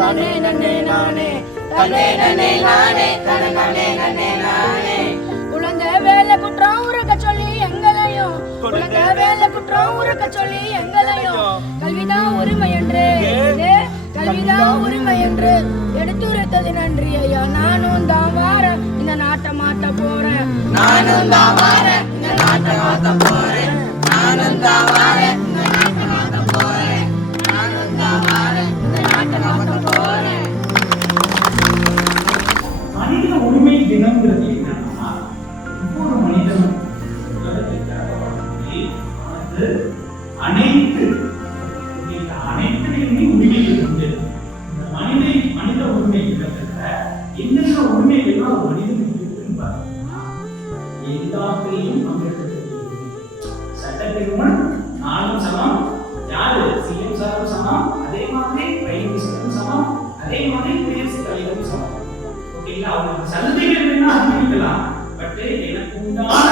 தானே நன்னே நானே தன்னே நன்னே நானே தனனே நன்னே நானே. குழந்தை வேலை குற்றம் உருக்க சொல்லி எங்களையும், குழந்தை வேலை குற்றம் உருக்க சொல்லி எங்களையும் கல்விதான் உரிமை என்று, கல்விதான் உரிமை என்று எடுத்துரைத்தது நன்றி ஐயா. நானும் தான் வாரேன் இந்த நாட்டை மாத்த போறேன், நானும் தான் வாரேன் இந்த நாட்டை மாத்த போறேன், நானும் தான் வாரேன் இந்த நாட்டை மாத்த போறேன், நானும் தான் வாரேன் இந்த நாட்டை மாத்த போறேன். மனித உரிமை தினம்ங்கிறது என்னன்னா, ஒவ்வொரு மனிதனும் அனைத்து அனைத்துலையுமே உரிமைகள் உண்டு. இந்த மனித உரிமை தினத்துல என்னென்ன உரிமைகள்லாம் ஒரு மனிதனுக்கு இருக்குன்னு பார்த்தீங்கன்னா, எல்லாத்திலையும் சட்டத்திற்கு முன் நானும் சமம், யாரு சிஎம் சாரும் சமம், அதே மாதிரி பிரைம் மினிஸ்டரும் சமம், அதே மாதிரி குடியரசுத் தலைவரும் சமம். ஓகேங்களா? அவங்களுக்கு சலுகைகள் வேணா அனுமதிக்கலாம், பட் எனக்கு உண்டான